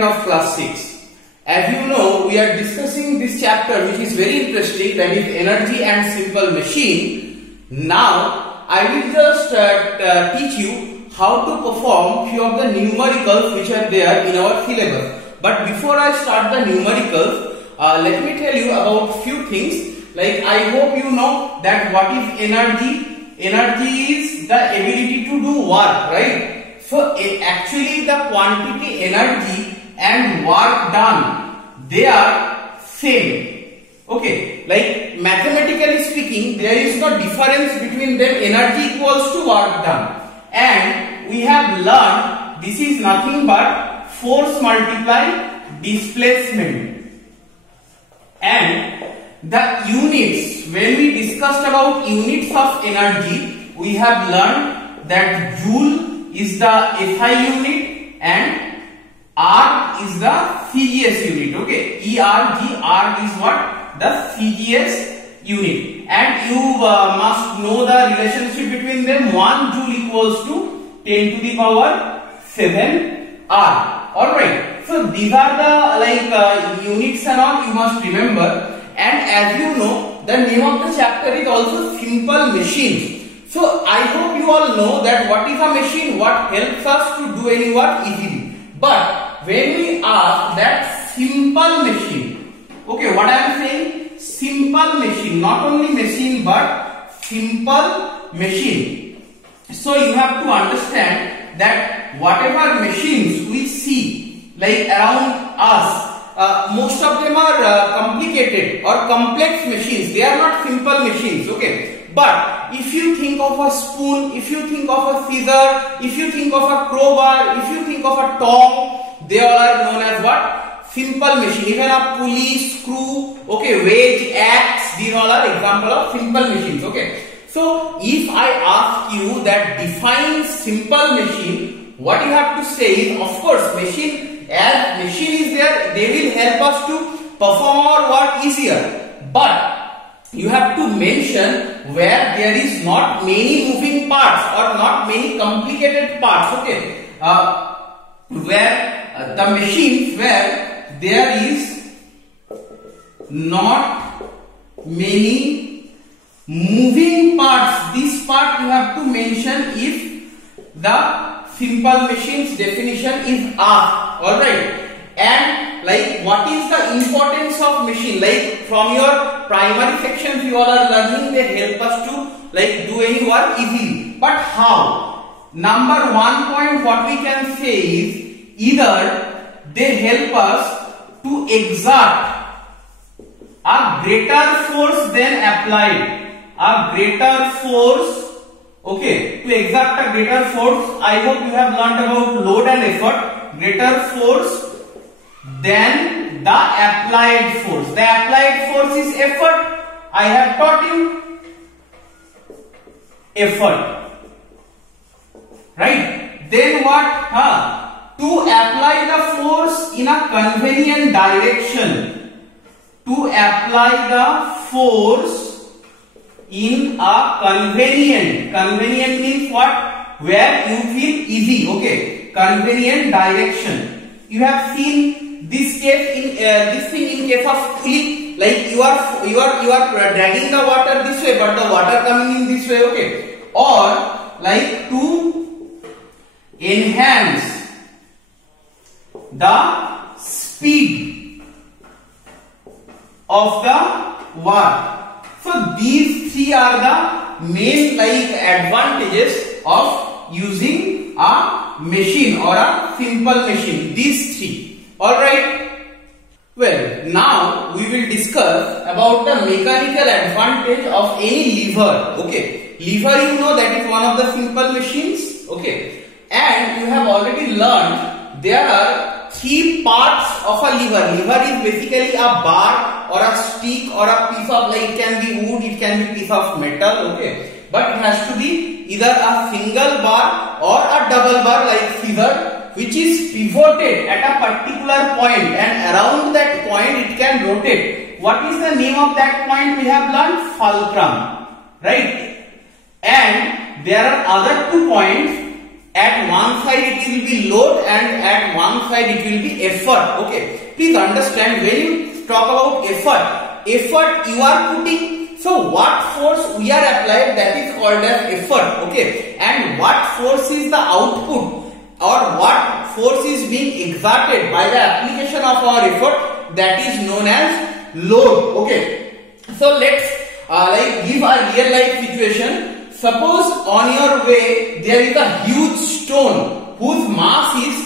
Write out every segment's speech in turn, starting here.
student of class 6. As you know, we are discussing this chapter which is very interesting, that is energy and simple machine. Now, I will just teach you how to perform few of the numericals which are there in our syllabus. But before I start the numericals, let me tell you about few things. Like, I hope you know that what is energy. Energy is the ability to do work, right? So actually the quantity energy and work done, they are same. Okay, like mathematically speaking, there is no difference between them. Energy equals to work done, and we have learned this is nothing but force multiply displacement. And the units, when we discussed about units of energy, we have learned that joule is the SI unit and R is the CGS unit. Okay, ERG, R is what? The CGS unit. And you must know the relationship between them. 1 joule equals to 10 to the power 7 R. Alright, so these are the units and all you must remember. And as you know, the name of the chapter is also simple machines. So I hope you all know that what is a machine, what helps us to do any work easily. But when we ask that simple machine, okay, what I am saying, simple machine, not only machine but simple machine. So you have to understand that whatever machines we see like around us, most of them are complicated or complex machines. They are not simple machines. Okay. But if you think of a spoon, if you think of a scissor, if you think of a crowbar, if you think of a tong, they are known as what? Simple machine. Even a pulley, screw, okay, wedge, axe, these all are example of simple machines. Okay. So if I ask you that define simple machine, what you have to say is, of course, machine, as machine is there, they will help us to perform our work easier. But you have to mention where there is not many moving parts or not many complicated parts. Okay, where the machines where there is not many moving parts, this part you have to mention if the simple machine's definition is asked. Alright, and like what is the importance of machine? Like from your primary sections you all are learning, they help us to like do any work easily. But how? Number 1 point what we can say is either they help us to exert a greater force than applied. A greater force. Okay, to exert a greater force, I hope you have learned about load and effort. Greater force than the applied force. The applied force is effort. I have taught you effort. Right? Then what? To apply the force in a convenient direction. To apply the force in a convenient means what? Where you feel easy. Okay, convenient direction. You have seen this case in this thing in case of pulling, like you are dragging the water this way, but the water coming in this way. Okay, or like to enhance the speed of the work. So these three are the main like advantages of using a machine or a simple machine. These three. Alright. Well, now we will discuss about the mechanical advantage of any lever. Okay. Lever, you know, that is one of the simple machines. Okay. And you have already learned there are 3 parts of a lever. Lever is basically a bar or a stick or a piece of, like, it can be wood, it can be piece of metal. Okay. But it has to be either a single bar or a double bar like scissor, which is pivoted at a particular point, and around that point it can rotate. What is the name of that point? We have learned fulcrum, right? And there are other 2 points at one side it will be load and at one side it will be effort. Okay, please understand, when you talk about effort you are putting, so what force we are applied, that is called as effort. Okay, and what force is the output or what force is being exerted by the application of our effort, that is known as load. Okay, so let's give a real life situation. Suppose on your way there is a huge stone whose mass is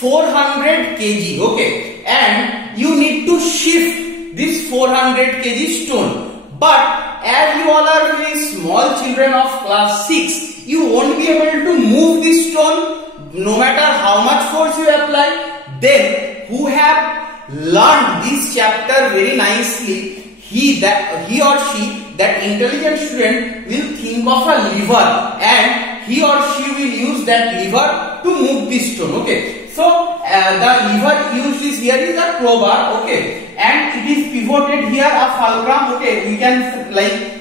400 kg. Okay, and you need to shift this 400 kg stone, but as you all are very small children of class 6, you won't be able to move this stone no matter how much force you apply. Then who have learned this chapter very nicely, he or she, that intelligent student, will think of a lever and he or she will use that lever to move this stone. Okay, so the lever used here is a crowbar. Okay, and it is pivoted here a fulcrum. Okay, we can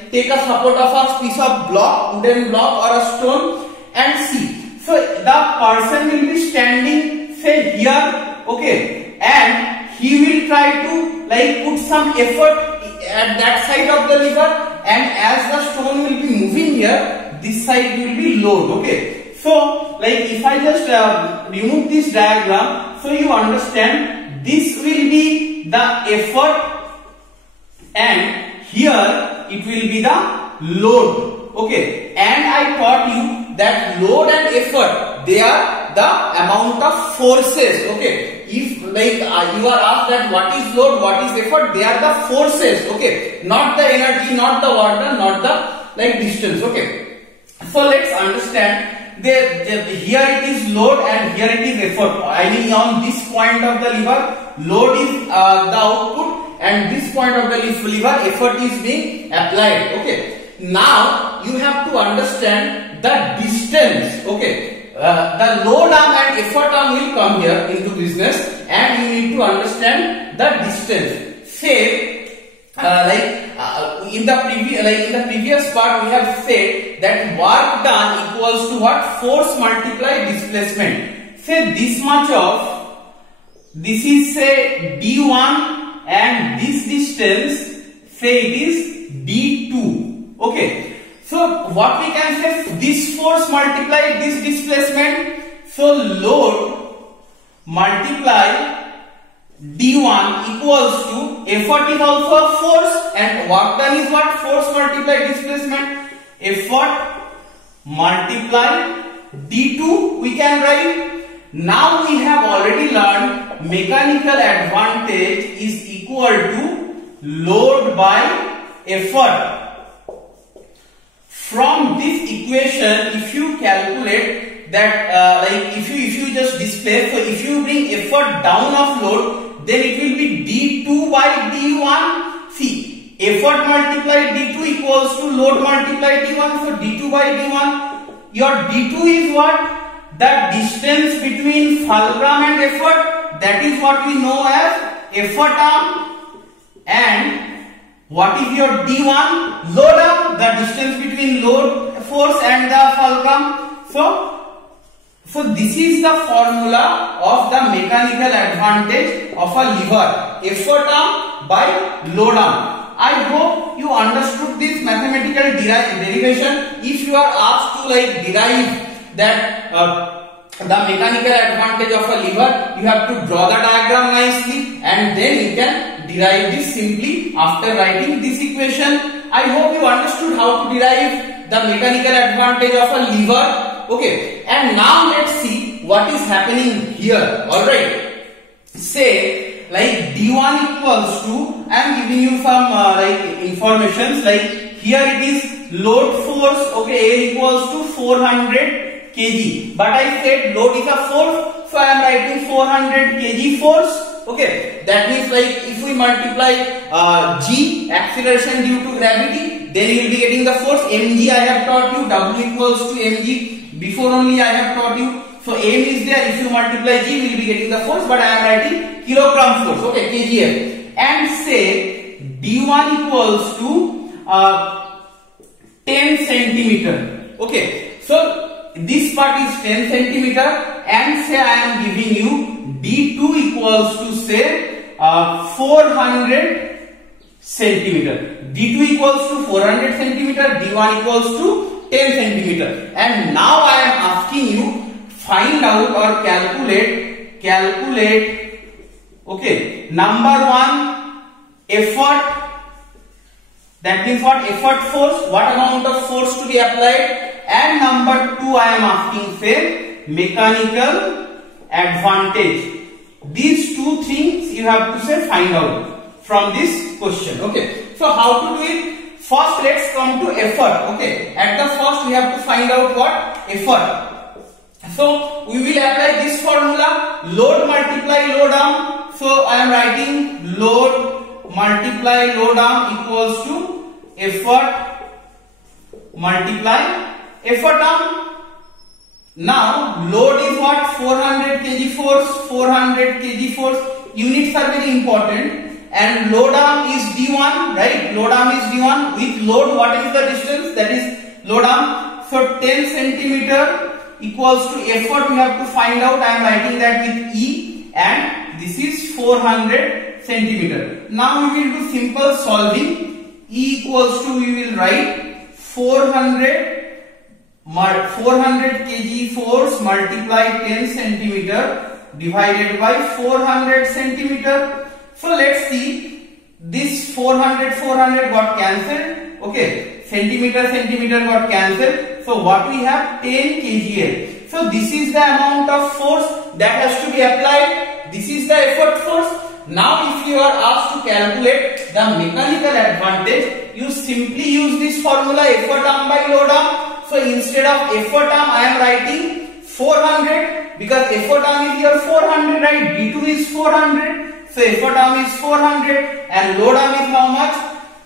take a support of a piece of block, wooden block or a stone, and see. So the person will be standing say here. Okay, and he will try to put some effort at that side of the lever, and as the stone will be moving here, this side will be load. Okay, so if I just remove this diagram, so you understand this will be the effort and here it will be the load. Okay, and I taught you that load and effort, they are the amount of forces. Okay, if you are asked that what is load, what is effort, they are the forces. Okay, not the energy, not the water, not the distance. Okay, so let's understand. Here it is load and here it is effort. I mean, on this point of the lever, load is the output, and this point of the lever, effort is being applied. Okay, now you have to understand the distance. Okay, the load arm and effort arm will come here into business, and you need to understand the distance. Say in the previous part we have said that work done equals to what? Force multiply displacement. Say this much of this is say d1 and this distance say it is d2. Okay, so what we can say, this force multiply this displacement, so load multiply d1 equals to effort is also a force and work done is what? Force multiply displacement. Effort multiply d2 we can write. Now we have already learned mechanical advantage is equal to load by effort. From this equation, if you calculate that if you just display, so if you bring effort down of load, then it will be d2 by d1. See, effort multiplied d2 equals to load multiplied d1. So d2 by d1, your d2 is what? The distance between fulcrum and effort, that is what we know as effort arm. And what is your d1? Load arm, the distance between load force and the fulcrum. So this is the formula of the mechanical advantage of a lever, effort arm by load arm. I hope you understood this mathematical derivation. If you are asked to derive that the mechanical advantage of a lever, you have to draw the diagram nicely and then you can derive this simply after writing this equation. I hope you understood how to derive the mechanical advantage of a lever. Okay, and now let's see what is happening here. Alright, say d1 equals to, I am giving you some informations, here it is load force. Okay, A equals to 400 kg, but I said load is a force, so I am writing 400 kg force. Okay, that means if we multiply g, acceleration due to gravity, then you will be getting the force. mg I have taught you, w equals to mg. Before only I have taught you. So m is there, if you multiply g, we will be getting the force, but I am writing kilogram force. Okay, kgf. And say d1 equals to 10 centimeter. Okay, so this part is 10 centimeter, and say I am giving you D2 equals to say 400 centimeter. D2 equals to 400 centimeter, D1 equals to 10 centimeter. And now I am asking you find out or calculate, okay, number one, effort. That means what? Effort force, what amount of force to be applied. And number two, I am asking say mechanical advantage. These two things you have to say find out from this question. Okay. So how to do it? First let's come to effort. Okay. At the first we have to find out what? Effort. So we will apply this formula, load multiply load arm. So I am writing load multiply load arm equals to effort multiply effort arm. Now load is what? 400 kg force, 400 kg force. Units are very important. And load arm is D1, right? Load arm is D1. With load, what is the distance? That is load arm. So 10 centimeter equals to effort we have to find out. I am writing that with E, and this is 400 centimeter. Now we will do simple solving. E equals to, we will write 400 kg force multiply 10 centimeter divided by 400 centimeter. So let's see, this 400 got cancelled. Okay, centimeter got cancelled. So what we have? 10 kgl. So this is the amount of force that has to be applied. This is the effort force. Now if you are asked to calculate the mechanical advantage, you simply use this formula, effort arm by load arm. So instead of effort arm, I am writing 400 because effort arm is here 400, right? D2 is 400. So effort arm is 400 and load arm is how much?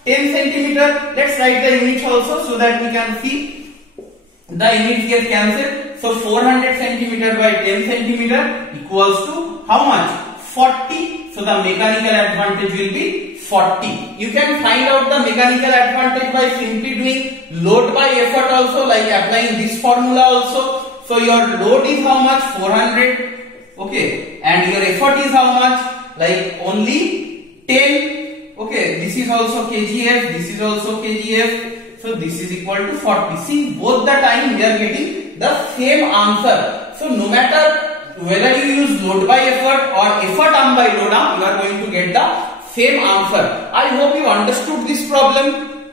10 centimeter. Let's write the units also so that we can see the units get cancelled. So 400 centimeter by 10 centimeter equals to how much? 40. So the mechanical advantage will be 40. You can find out the mechanical advantage by simply doing load by effort also, like applying this formula also. So your load is how much? 400. Okay. And your effort is how much? Like only 10. Okay. This is also kgf. This is also kgf. So this is equal to 40. See, both the time we are getting the same answer. So no matter whether you use load by effort or effort arm by load arm, you are going to get the same answer. I hope you understood this problem.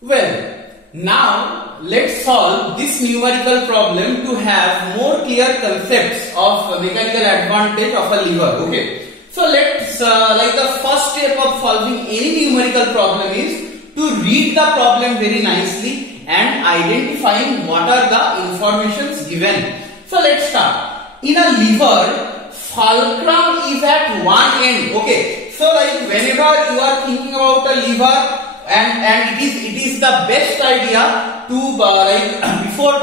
Well, now let's solve this numerical problem to have more clear concepts of mechanical advantage of a lever. Okay. So let's like the first step of solving any numerical problem is to read the problem very nicely and identifying what are the informations given. So let's start. In a lever, fulcrum is at one end. Okay. So like whenever you are thinking about a lever, and it is the best idea to before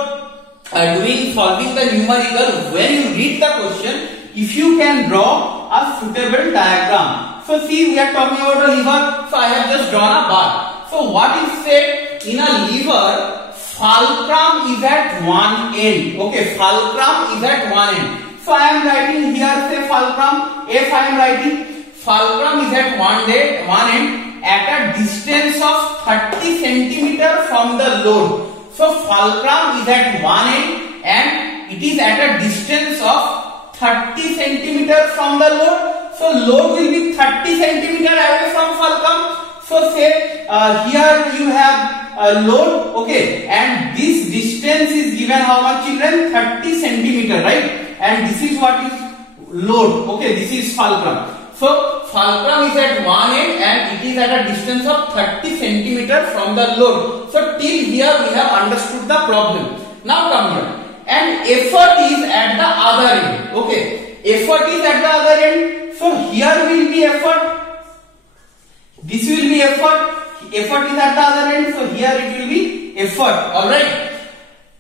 solving the numerical, when you read the question, if you can draw a suitable diagram. So see, we are talking about a lever. So I have just drawn a bar. So what is said? In a lever, fulcrum is at one end. Okay, fulcrum is at one end. So I am writing here say fulcrum. If I am writing fulcrum is at one end at a distance of 30 centimeter from the load. So fulcrum is at one end and it is at a distance of 30 centimeter from the load. So load will be 30 centimeter away from fulcrum. So say here you have a load, okay, and this distance is given how much, children? 30 centimeter, right? And this is what is load, okay, this is fulcrum. So fulcrum is at one end and it is at a distance of 30 centimeter from the load. So till here we have understood the problem. Now come here. And effort is at the other end. Okay, effort is at the other end. So here will be effort. This will be effort. Effort is at the other end. So here it will be effort. Alright.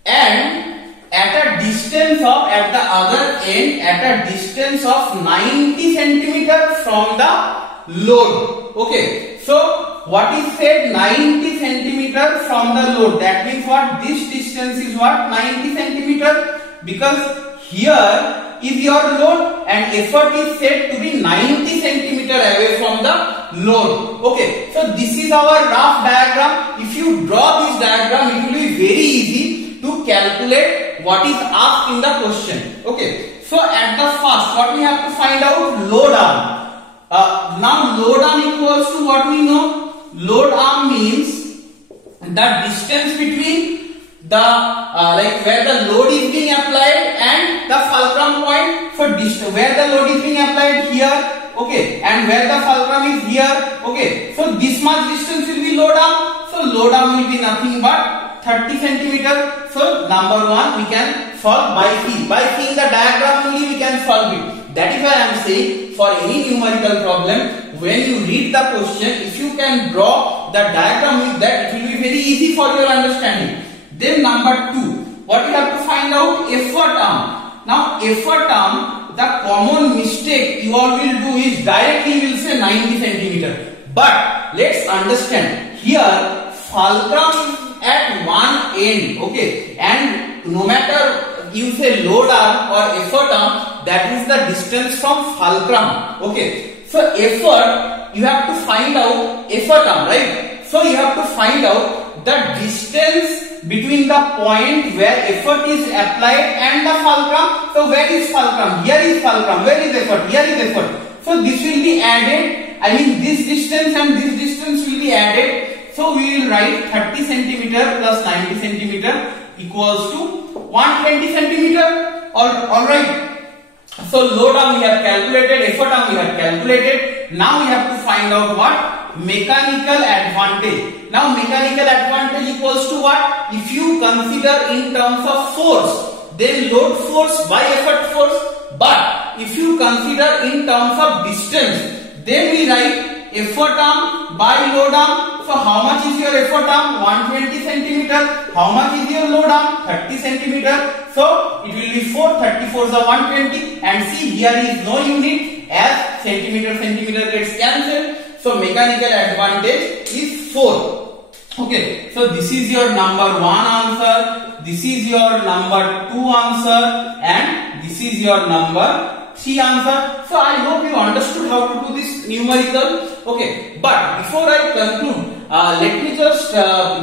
And at a distance of, at the other end, at a distance of 90 centimeter from the load. Okay. So what is said, 90 centimeter from the load. That means what? This distance is what? 90 centimeter, because here is your load and effort is said to be 90 centimeter away from the load. Okay, so this is our rough diagram. If you draw this diagram, it will be very easy to calculate what is asked in the question. Okay, so at the first, what we have to find out? Load arm. Now load arm equals to what we know? Load arm means the distance between the like where the load is being applied and the fulcrum point. So where the load is being applied here, okay, and where the fulcrum is here, okay. So this much distance will be load arm. So load arm will be nothing but 30 centimeter. So number one we can solve by seeing. By seeing the diagram only we can solve it. That is why I am saying for any numerical problem, when you read the question, if you can draw the diagram with that, it will be very easy for your understanding. Then number two, what we have to find out? Effort arm. Now effort arm, the common mistake you all will do is directly you will say 90 centimeter. But let's understand, here fulcrum at one end, okay, and no matter you say load arm or effort arm, that is the distance from fulcrum, okay. So effort, you have to find out effort arm, right? So you have to find out the distance between the point where effort is applied and the fulcrum. So where is fulcrum? Here is fulcrum. Where is effort? Here is effort. So this will be added. I mean this distance and this distance will be added. So we will write 30 centimeter plus 90 centimeter equals to 120 centimeter. Alright. So load arm we have calculated, effort arm we have calculated. Now we have to find out what? Mechanical advantage. Now mechanical advantage equals to what? If you consider in terms of force, then load force by effort force. But if you consider in terms of distance, then we write effort arm by load arm. So how much is your effort arm? 120 centimeter. How much is your load arm? 30 centimeter. So it will be 4. 34 is 120. And see, here is no unit as centimeter gets cancelled. So mechanical advantage is 4. Okay, so this is your number 1 answer, this is your number 2 answer, and this is your number 3 answer. So I hope you understood how to do this numerical. Okay, but before I conclude, let me just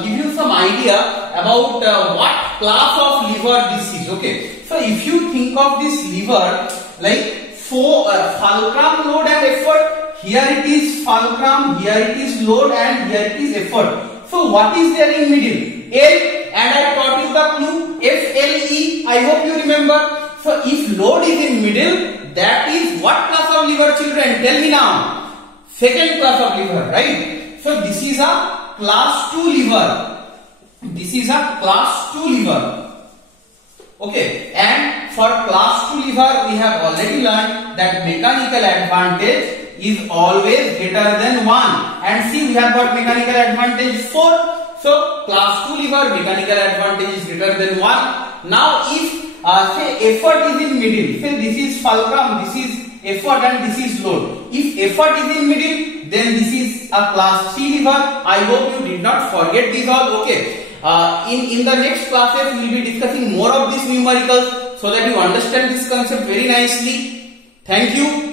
give you some idea about what class of lever this is. Okay, so if you think of this lever like fulcrum, load and effort. Here it is fulcrum, here it is load, and here it is effort. So what is there in middle? L, and I taught you the clue FLE. I hope you remember. So if load is in middle, that is what class of lever, children? Tell me now. Second class of lever, right? So this is a class 2 lever. This is a class 2 lever. Okay, and for class 2 lever, we have already learned that mechanical advantage is always greater than 1. And see, we have got mechanical advantage 4. So class 2 lever, mechanical advantage is greater than 1. Now if say effort is in middle, say this is fulcrum, this is effort, and this is load. If effort is in middle, then this is a class 3 lever. I hope you did not forget these all. Okay. In the next classes we will be discussing more of these numericals so that you understand this concept very nicely. Thank you.